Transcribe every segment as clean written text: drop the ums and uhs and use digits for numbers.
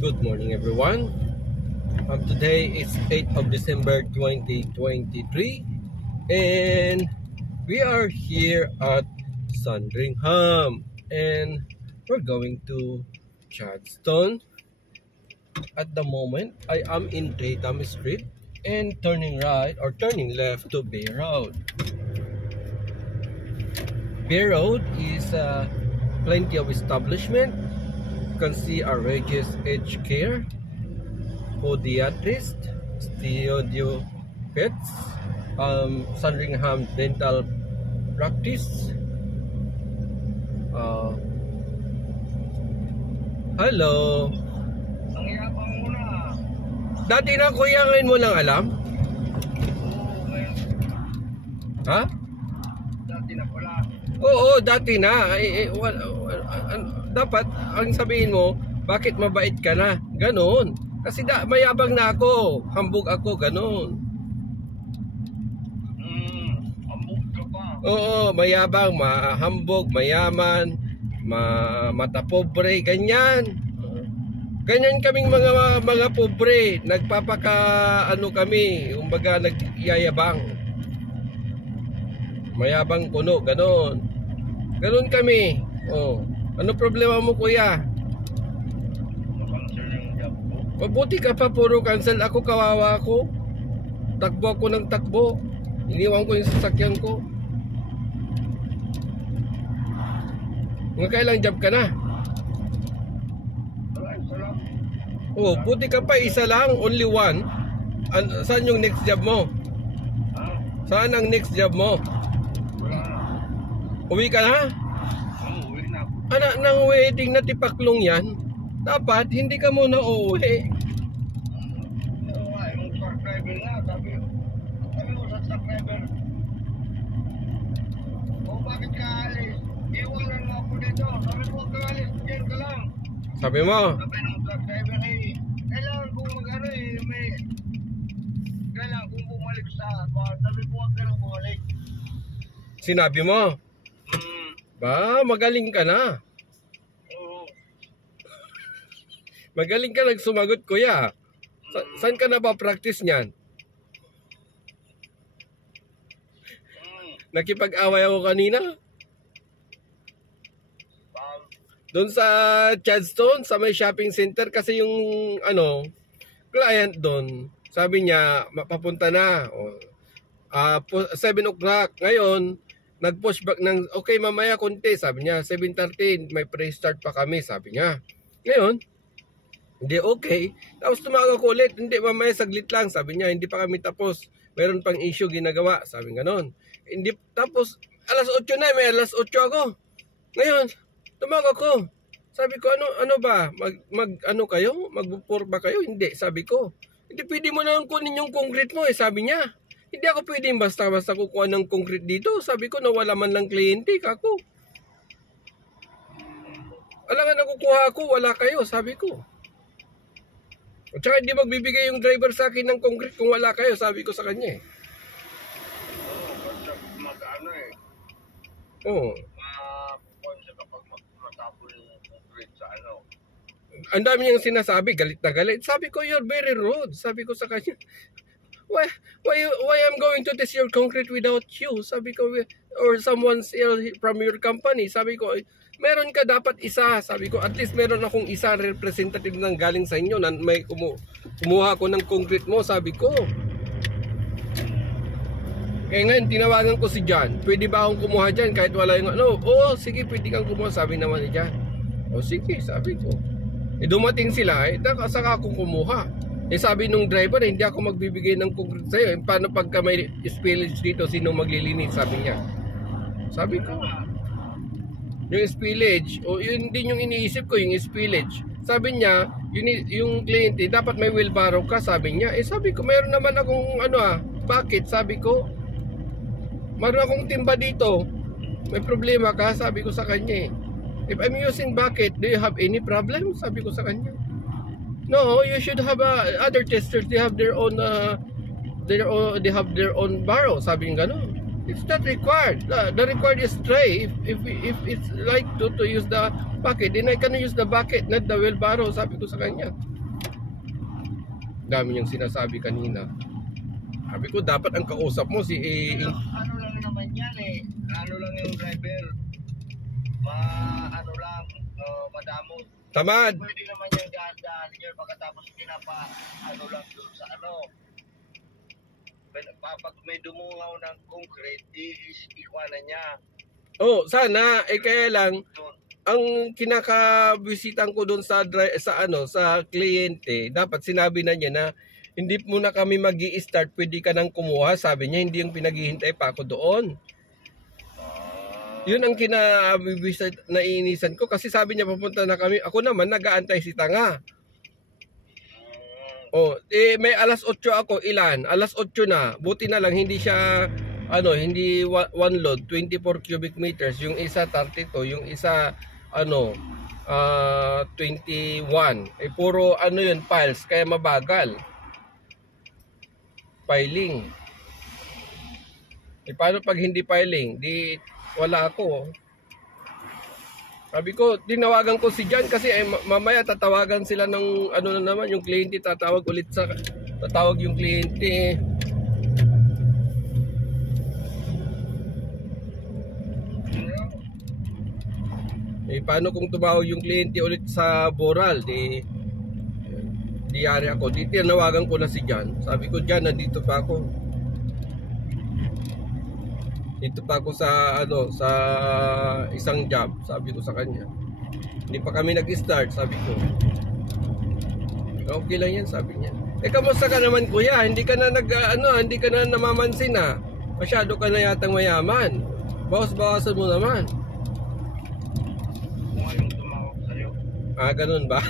Good morning, everyone. Today is 8th of December 2023, and we are here at Sandringham, and we're going to Chadstone. At the moment, I am in Tatum Street and turning right or turning left to Bay Road. Bay Road is plenty of establishment. You can see our Regis Edge Care, Podiatrist, Studio Pets, Sandringham Dental Practice. Hello. Ang yabang mo na. Dati na kuya, ngayon mo lang alam? Oo, ngayon. Ha? Dati na pala. Oo, dati na. Dapat ang sabihin mo, bakit mabait ka na? Ganon. Kasi mayabang na ako. Hambog ako, ganon. Ambog ka pa. Oo, mayabang, mahambog, mayaman, matapobre, ganyan. Ganyan kaming mga pobre, nagpapaka kami, kumbaga nagyayabang. Mayabang kuno, ganon. Ganon kami. Oh. Ano problema mo, kuya? Makansel yung job ko. Mabuti ka pa, puro cancel. Ako, kawawa ako. Takbo ako ng takbo. Iniwan ko yung sasakyan ko. Mga kailang job ka na? Maraming salamat. Oh, buti ka pa, isa lang, only one. Saan yung next job mo? Ha? Saan ang next job mo? Wala na. Uwi ka na? Uwi na ako. Anak ng wedding na tipaklong yan, dapat hindi ka muna uuwi. Yung truck driver nga, sabi mo sa truck driver, bakit ka alis? Iwanan mo ako dito. Sabi ko, huwag ka alis, diyan ka lang. Sabi mo, Sabi ng truck driver, kailangan kong mag-ano kailangan kong bumalik sa bar. Sabi ko, huwag ka lang bumalik. sinabi mo, ba, magaling ka na. Oo. Magaling ka nagsumagot, kuya. Saan ka na ba practice niyan? Nakipag-away ako kanina. Doon sa Chadstone, sa may shopping center, kasi yung client doon, sabi niya, mapapunta na. 7 o'clock. Ngayon, nag-pushback ng, okay, mamaya konti. Sabi niya, 7:30, may pre-start pa kami, sabi niya. Ngayon, hindi okay. Tapos tumawag ako ulit, hindi, mamaya saglit lang. Sabi niya, hindi pa kami tapos. Meron pang issue ginagawa. Sabi nga noon. Hindi, tapos, alas 8 na, may alas 8 ako. Ngayon, tumawag ako. Sabi ko, ano ba? Ano kayo? Magbupur ba kayo? Hindi, sabi ko. Hindi pwede mo na kunin yung concrete mo, sabi niya. Hindi ako pwedeng basta-basta kukuha ng concrete dito. Sabi ko, nawala man lang kliyente, kako. Alangan na kukuha ako, wala kayo, sabi ko. At saka hindi magbibigay yung driver sa akin ng concrete kung wala kayo, sabi ko sa kanya eh. Basta mag-ano Oo. Kung kapag matapol yung concrete sa ano. Ang dami niyang sinasabi, galit na galit. Sabi ko, you're very rude. Sabi ko sa kanya, why I'm going to test your concrete without you? Sabi ko, or someone else from your company. Sabi ko, meron ka dapat isa. Sabi ko, at least meron akong isa representative ng galing sa inyo na may kumuha ko ng concrete mo. Sabi ko. Kaya ngayon, tinawagan ko si John. Pwede ba akong kumuha dyan kahit wala yung Oo, sige, pwede kang kumuha. Sabi naman ni John. O sige, sabi ko. Dumating sila, saka akong kumuha. Sabi nung driver, hindi ako magbibigay ng concrete sa'yo. Paano pagka may spillage dito, sino maglilinis? Sabi niya. Sabi ko, yung spillage, yun din yung iniisip ko, yung spillage. Sabi niya, yung kliyente, dapat may wheelbarrow ka, sabi niya. Sabi ko, mayroon naman akong bakit? Sabi ko, mayroon akong timba dito. May problema ka? Sabi ko sa kanya. If I'm using bucket, do you have any problem? Sabi ko sa kanya. No, you should have other testers. They have their own, they have their own barrow. Sabi niya gano'n. It's not required. The required is tray. If it's like to use the bucket, then I can use the bucket, not the wheelbarrow, sabi ko sa kanya. Dami niyang sinasabi kanina. Sabi ko, dapat ang kausap mo si Ano lang naman yan eh. Ano lang yung driver. Ano lang, madamot. Tamad. Pwede naman yung daan-daan yun pagkatapos ano lang doon sa ano. Pag may dumungaw ng concrete, ikwanan niya. Oh, sana kaya lang Doon. ang kinakabisitan ko doon sa kliyente, dapat sinabi na niya na hindi muna kami magi-start, pwede ka nang kumuha, sabi niya, hindi yung pinaghihintay pa ako doon. Yun ang kinabibisat na inisan ko kasi sabi niya papunta na kami. Ako naman nag-aantay si Tanga. Oh, may alas 8 ako, ilan? Alas 8 na. Buti na lang hindi siya hindi one load, 24 cubic meters. Yung isa 32, yung isa 21. Puro yun, piles, kaya mabagal. Piling. Paano pag hindi piling? Di wala ako. Sabi ko, tinawagan ko si Jan kasi mamaya tatawagan sila ng na naman, yung kliyente tatawag yung kliyente. Paano kung tumawag yung kliyente ulit sa Boral? Diyari ako. Tinawagan ko na si Jan. Sabi ko, Jan, nandito pa ako. Dito pa ako sa isang job, sabi ko sa kanya. Hindi pa kami nag-start, sabi ko. Okay lang yan, sabi niya. Kamusta ka naman, kuya? Hindi ka na hindi ka na namamansin na. Masyado ka na yatang mayaman. Bawas-bawasan mo naman. Kung anong tumawag sa'yo. Ganun ba?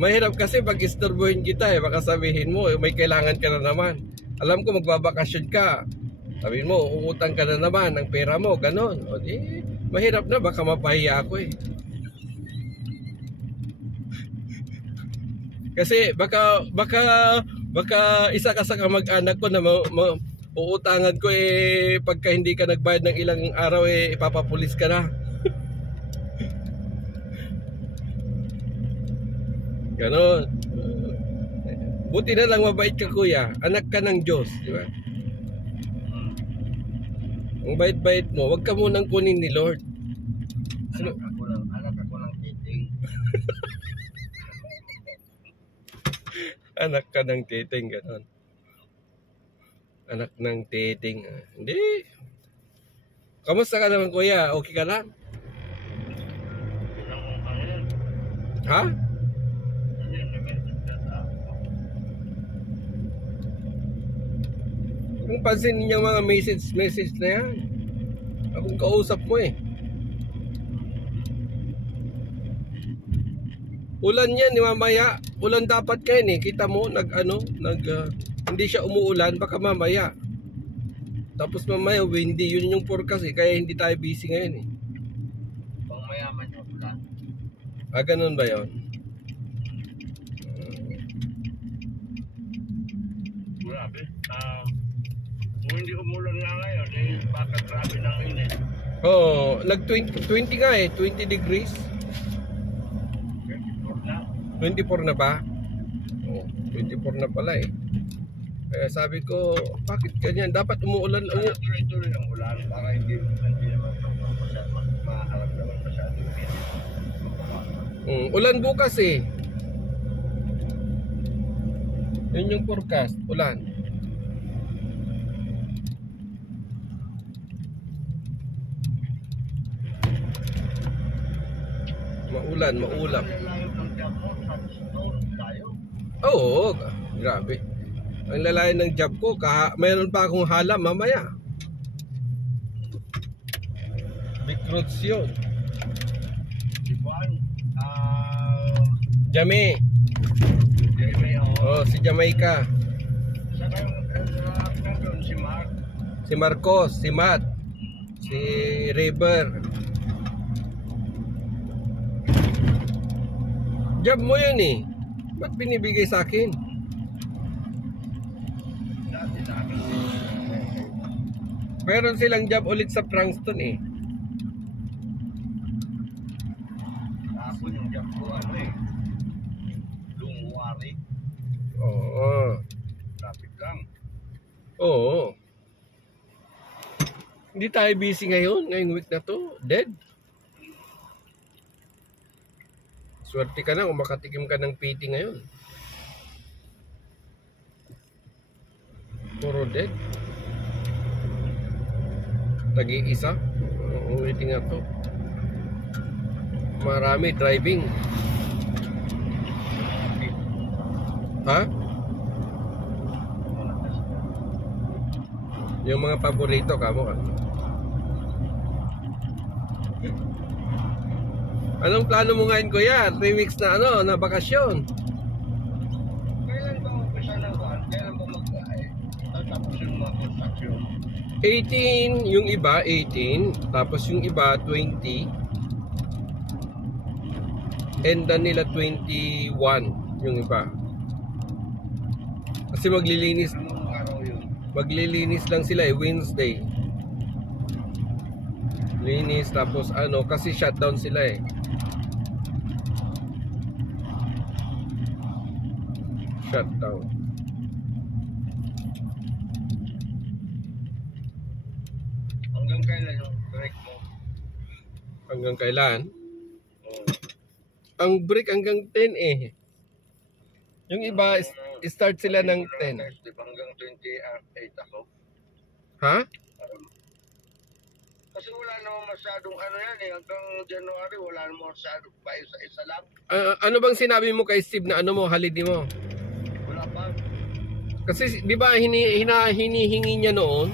Mahirap kasi pag istorbohin kita baka sabihin mo may kailangan ka na naman. Alam ko magbabakasyon ka. Sabihin mo uutang ka na naman ng pera mo, ganon. O di mahirap na, baka mapahiya ako Kasi baka isa ka sa kamag-anak ko na uutangan ko pagka hindi ka nagbayad ng ilang araw ipapapulis ka na. Ganon. Buti na lang mabait ka, kuya. Anak ka ng Diyos, di ba? Ang bait-bait mo, wag ka munang kunin ni Lord. Anak ako ng titing. Anak ka ng titing, ganon. Anak ng titing. Hindi. Kamusta ka naman, kuya? Okay ka lang? Ha? Kung pansin niyo mga message na yan, akong kausap mo Ulan yan mamaya. Ulan dapat kayo kita mo hindi siya umuulan, baka mamaya. Tapos mamaya windy, yun yung forecast kaya hindi tayo busy ngayon Pang mayaman yung ulan. Ganun ba yun? Grabe. Kung hindi umulan nga ngayon, baka grabe ng init. Nag 20 nga 20 degrees. 24 na ba? 24 na pala Kaya sabi ko, bakit ganyan? Dapat umuulan. Tuloy-tuloy ang ulan para hindi naman maharap naman masyado. Ulan bukas Yun yung forecast, ulan. Maulap. Oo, grabe. Ang lalayo ng job ko, mayroon pa akong halam mamaya. Big roots yun. Jame. Si Jamaica. Si Marcos, si Matt, si River. Job mo yun Ba't binibigay sa akin? Meron silang job ulit sa Frankston eh. Tapos yung job ko, ano eh, Lungwari, Oo. traffic lang. Oo. Hindi tayo busy ngayon. Ngayong week na to. Dead. Swerte ka na kung makatikim ka ng PT ngayon. Puro dead. Tagi-isa. Ulitin nga to. Marami driving. Ha? Yung mga paborito ka mo. Anong plano mo ngayon, kuya? 3 weeks na na bakasyon. Kailan ba umpisa ng buwan? Kailan ba tatapos yung mga construction? 18, yung iba 18, tapos yung iba 20. Enda nila 21 yung iba. Kasi maglilinis Anong araw yun? Maglilinis lang sila Wednesday. Linis tapos kasi shutdown sila eh. Shutdown. Hanggang kailan yung break mo? Hanggang kailan? Oo. Ang break hanggang 10 eh. Yung iba start sila ng 10. Hanggang 28 ako. Ha? Kasi wala naman masyadong yan eh. Hanggang January wala naman masyadong pa isa lang. Ano bang sinabi mo kay Steve na holiday mo? Wala pa. Kasi di ba hinihingi niya noon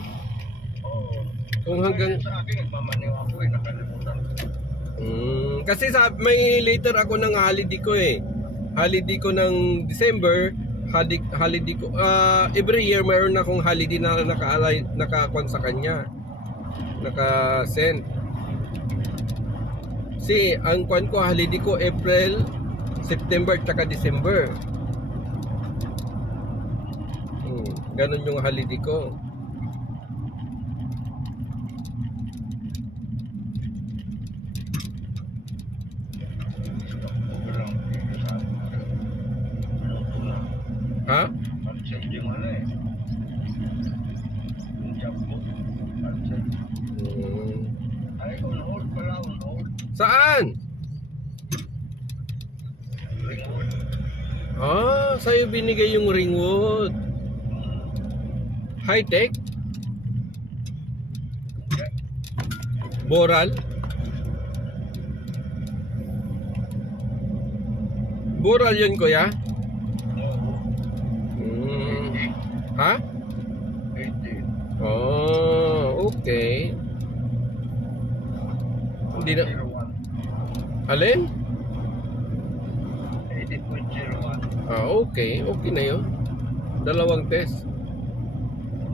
Oo. kung hanggang Sa akin, nagmamaniw ako eh. Nakalimutan ko. kasi may later ako ng holiday ko eh. Holiday ko ng December, holiday ko every year mayroon akong holiday na naka-kon sa kanya. Naka-send. Si ang kwan ko holiday ko April, September at December. Ganon yung holiday ko. Ha? Cancel yung eh. Yung job ko. Cancel. Ay, on hold pala, on hold. Saan? Ringwood. Sa'yo binigay yung ringwood. High-tech? Yeah. Boral? Boral yun, kuya? Oo. Ha? 80. Okay. Hindi na... 80.01. Alin? 80.01. Okay. Okay na yun. Dalawang test.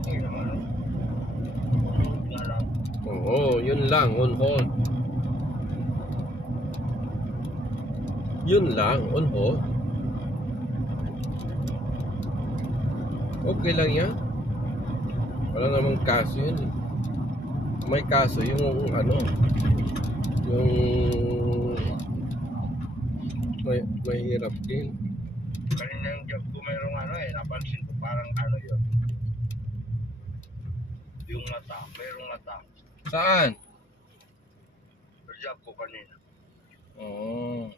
Okay naman. Hold na lang. Oo, yun lang. On hold. Yun lang. On hold. Okay lang yan. Wala namang kaso yun. May kaso yung yung mahirap din. Kanina yung job ko merong napansin ko parang yun. Yung mata, merong mata. Saan? Sa job ko kanina. Oo.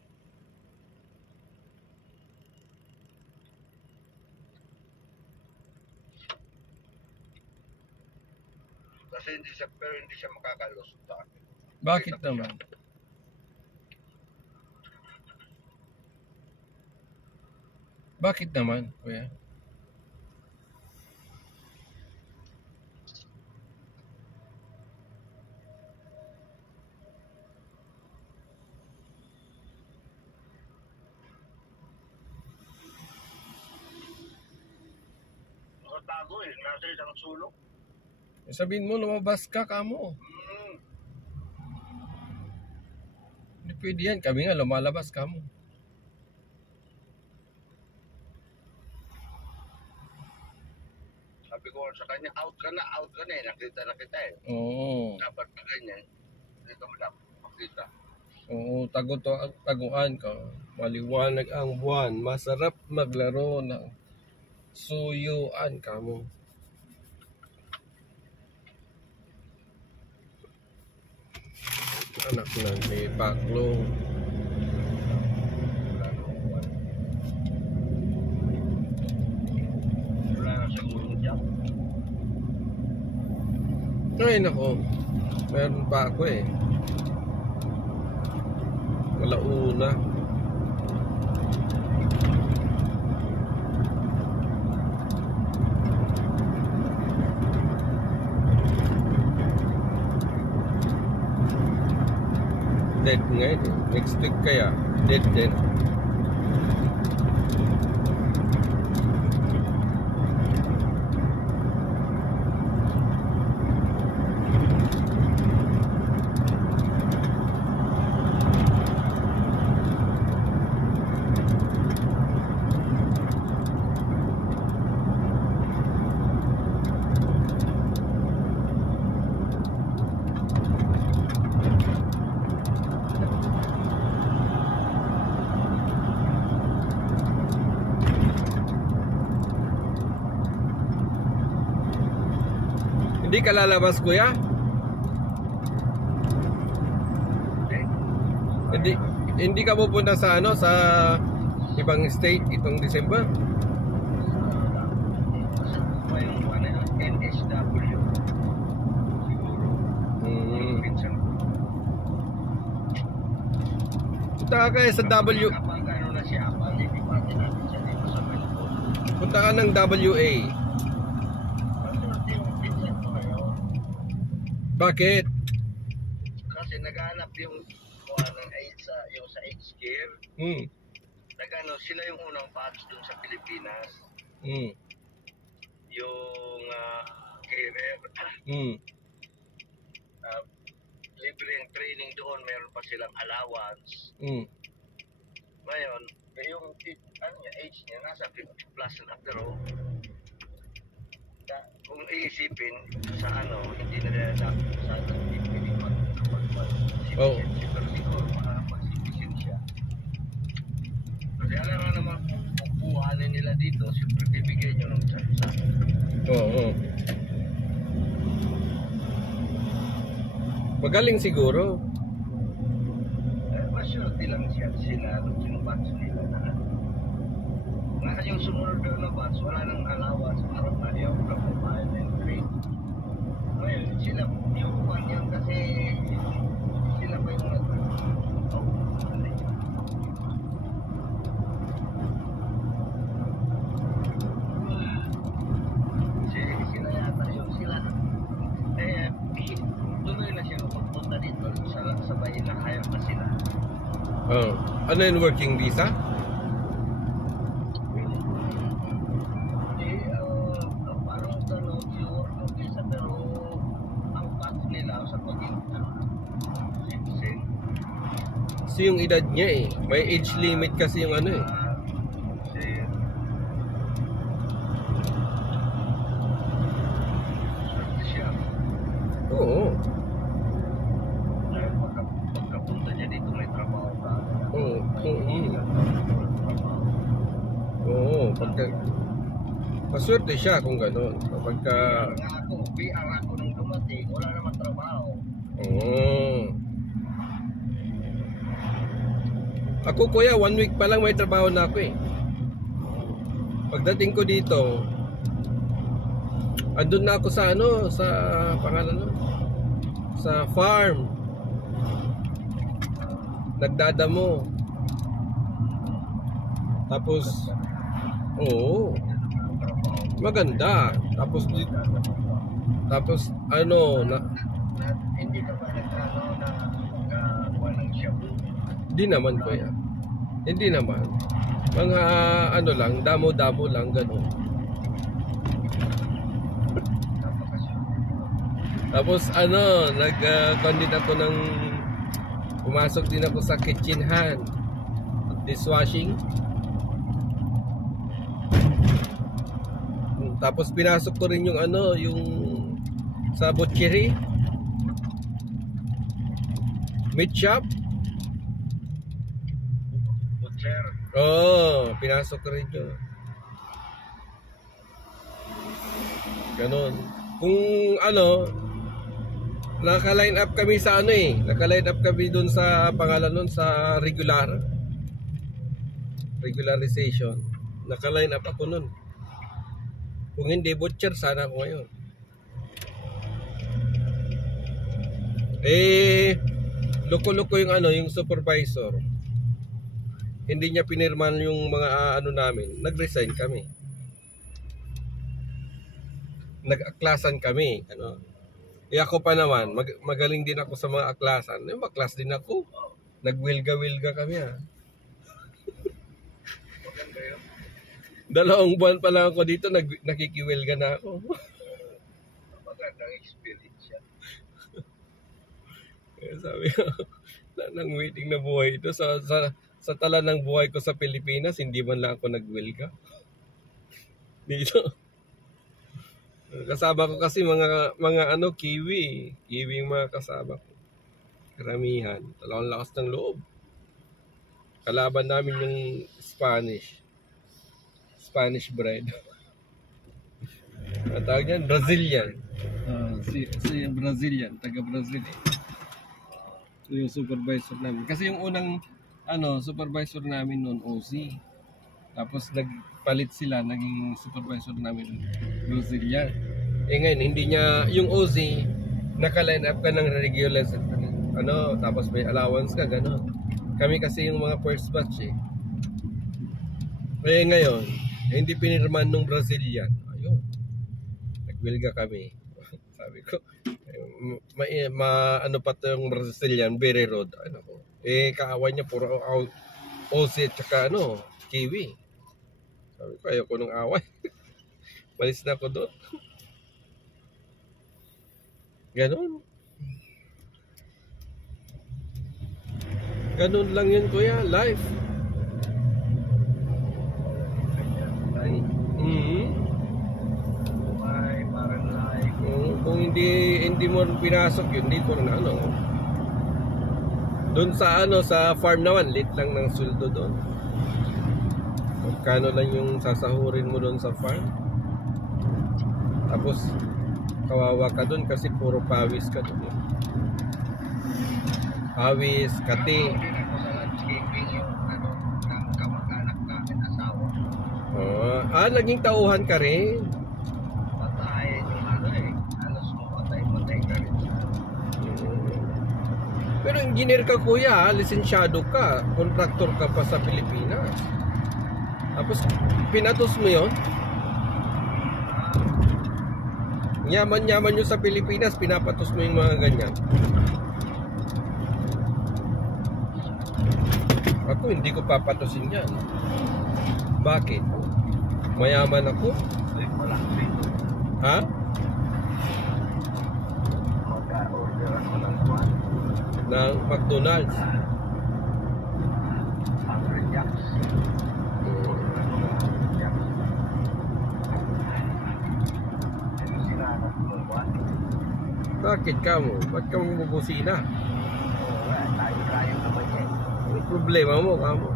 Kasi hindi siya makakalusot sa akin. Bakit naman? Bakit naman, kuya? Nakatago eh, nasa isang sulok. Sabihin mo, lumabas ka kamo. Hindi pwede yan. Kami nga, lumalabas kamo. Sabi ko sa kanya, out ka na eh. Nakita na kita eh. Oo. Dapat na ganyan. Dito mo dapat makita. Oo, taguan ka. Maliwanag ang buwan. Masarap maglaro ng suyuan ka mo. Anak ng may baklo. Wala na sigurong job. Ay nako, meron pa ako eh. Alauna. Dead ngayon eh. Next week kaya, dead din. Hindi ka lalabas, kuya? Hindi ka pupunta sa ano, sa ibang state itong December? NSW. Siguro. Punta ka kaya sa W. Kapag ano na siya, hindi pa natin siya dito sa Melbourne. Punta ka ng WA. Bakit? Kasi naghanap yung kuha ng yung sa H-Care. Nagano sila yung unang batch dun sa Pilipinas. Yung carer. Libreng training doon, meron pa silang allowance. Ngayon, yung age niya nasa 50 plus na, pero kung iisipin sa ano, hindi na dapat sa hindi Oh. Pero siguro makakapag-citizen siya. Kasi alam nga naman kung buhanin nila dito, siyempre bibigyan nyo ng sa Oo. Magaling siguro. Masyurti lang sila yung batch nila na nga yung sumunod na batch, wala nang allowance para tayo kapag and trade. Well, sila yung one yan kasi sila pa yung sila yata yung sila tuloy na siya magpunta dito sa bayan na kaya pa sila. Ano yung working visa? Parang tanong yung working visa pero ang path nila sa pagiging citizen. Kasi yung edad niya eh. May age limit kasi yung ano eh. Oo. Pagkapunta niya dito may trabaho ka. Oo. Oo. Maswerte siya kung gano'n. Kapagka... Ako, PR ako nung dumating, wala naman trabaho. Oo. Ako kuya, 1 week pa lang may trabaho na ako eh. Pagdating ko dito, andun na ako sa ano, sa pangalan no? Sa farm. Nagdadamo. Tapos, oo. Maganda. Tapos ano, hindi ka ba nagkakuha ng shabu? Hindi naman kuya. Hindi naman. Mga ano lang, damo-damo lang gano'n. Tapos ano, nag-condit ako ng pumasok din ako sa kitchen hand. Dishwashing. Tapos pinasok ko rin yung ano, yung sa butchery. Meat shop. Butcher. Oo, pinasok ko rin yun. Ganon. Kung ano, naka-line up kami sa ano eh. Naka-line up kami dun sa pangalan nun sa regularization. Naka-line up ako nun. Kung hindi butcher, sana ako ngayon. Eh, loko-loko yung ano, yung supervisor. Hindi niya pinirman yung mga ano namin. Nag-resign kami. Nag-aklasan kami, ano. Eh ako pa naman, magaling din ako sa mga aklasan. Eh, maklas din ako. Nagwilga-wilga kami ah. 2 buwan pa lang ako dito, nakikiwilga na ako. Magandang experience yan. Kaya sabi ko, nang waiting na buhay ito. Sa tala ng buhay ko sa Pilipinas, hindi man lang ako nagwilga. Dito. Kasama ko kasi mga ano, kiwi yung mga kasama ko. Karamihan. Talagang lakas ng loob. Kalaban namin yung Spanish bride. Ang tawag niyan, Brazilian. Si Brazilian, taga Brazil eh. So, yung supervisor namin. Kasi yung unang supervisor namin noon, OC. Tapos nagpalit sila, naging supervisor namin Brazilian. Eh ngayon, hindi niya, yung OC, naka-line up ka ng regular, tapos may allowance ka, gano'n. Kami kasi yung mga first batch eh. Eh ngayon, hindi pinirman nung Brazilian. Ayun. Nagwilga kami. Sabi ko, ano pa to yung Brazilian, Berry Road. Ano ko. Eh kaaway niya puro OC at saka kiwi. Sabi ko, ayoko nung away. Malis na ako doon. Ganon. Ganon lang yun kuya, life. Parang like. Kung hindi mo pinasok yun, hindi ko rin doon sa sa farm naman, late lang ng sweldo doon. Magkano lang yung sasahurin mo doon sa farm. Tapos kawawa ka doon kasi puro pawis ka doon. Pawis, kati. Ako sa landscaping yung ng kamag-anak namin asawa. Naging tauhan ka rin. Patay yung halos patay ka rin. Pero engineer ka kuya, lisensyado ka, kontraktor ka pa sa Pilipinas. Tapos pinatos mo yon. Yaman-yaman nyo sa Pilipinas, pinapatos mo yung mga ganyan. Ako hindi ko papatusin yan. Bakit? Mayaman ako? Ha? Mag-order ako ng buwan. Ng McDonald's. Hungry Jacks. Bakit ka mo? Ba't ka mo bubusina? Tayo naman yan. Ang problema mo, kamo.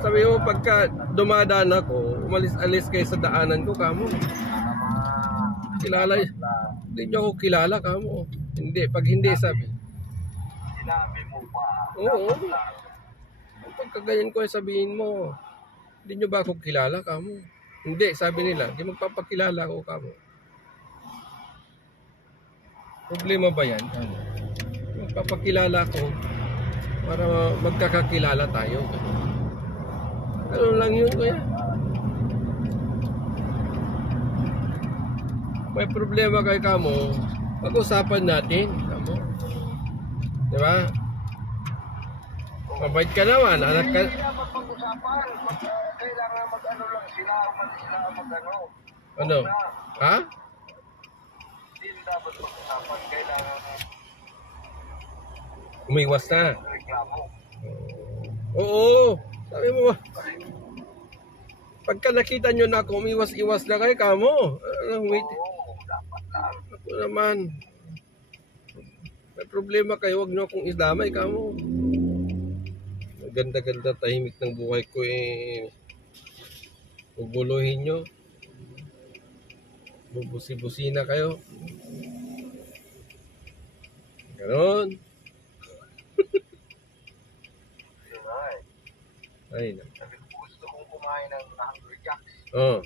Sabi mo, pagka dumadaan ako, umalis-alis kayo sa daanan ko, kamo. Kilala, hindi nyo ako kilala, kamo. Hindi, pag hindi, sabi. Sinabi mo pa. Oo. Pagka ganyan ko, sabihin mo, hindi nyo ba ako kilala, kamo? Hindi, sabi nila, hindi magpapakilala ako, kamo. Problema ba yan? Magpapakilala ko para magkakakilala tayo. Ano lang yun kuya. May problema kay kamo, pag-usapan natin. Kamo. Di ba? Mabait ka naman. Anak ka. Hindi naman pag-usapan. Kailangan mag-ano lang sila. Umalis sila mag-ano. Ano? Ha? Hindi dapat pag-usapan. Kailangan Umiwas na. reklamo. Oo. Sabi mo ba? Pagka nakita nyo na ako, umiwas-iwas na kayo, kamo. Oo, dapat lang. Ako naman. May problema kayo, wag nyo akong isdamay, kamo. Ganda-ganda tahimik ng buhay ko eh. Guguluhin nyo. Bubusi-busi na kayo. Ganon. Yun nga eh. Ay, na. Sabi ko, gusto kong kumain ng Hungry Jacks. Oh.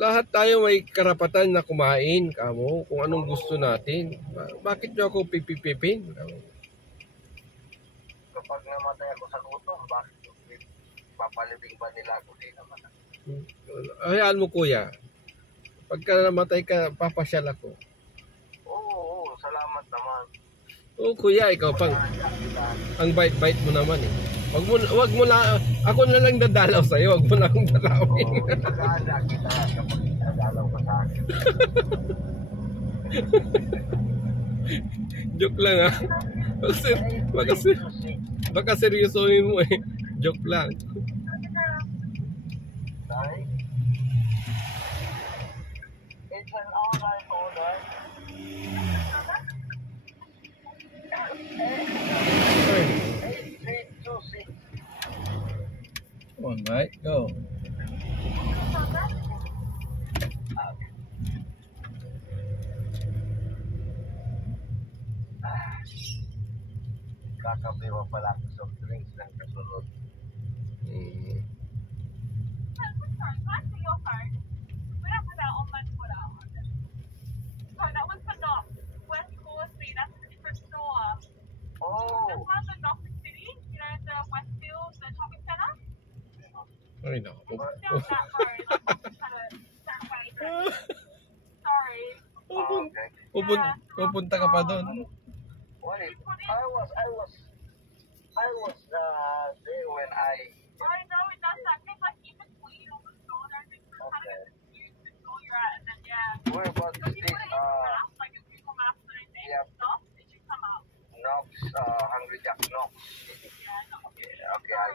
Lahat tayo may karapatan na kumain, kamo, kung anong gusto natin. Bakit nyo ako pipipipin? Kapag namatay ako sa gutom, bakit papalibing ba nila ako? Di naman. Hayaan mo, kuya. Pagka namatay ka, papasyal ako. Oo, salamat naman. Oo, kuya, ikaw pang ang bait-bait mo naman eh. Wag mo na, ako na lang dadalaw sa'yo, wag mo na akong dalawin. Oo, nag-aala kita kapag nagalaw ka sa akin. Joke lang ah. Baka seryosohin mo eh. Joke lang. Sorry? It's an online order. Ay, 8326. come on, right? Go. Kakape mo pala ako soft drinks ng kasunod. Mm. Oh! Ay, naku. Okay. Pupunta ka pa doon. What if I was there when I where about this Knox Hungry Jack Knox. Okay, okay, I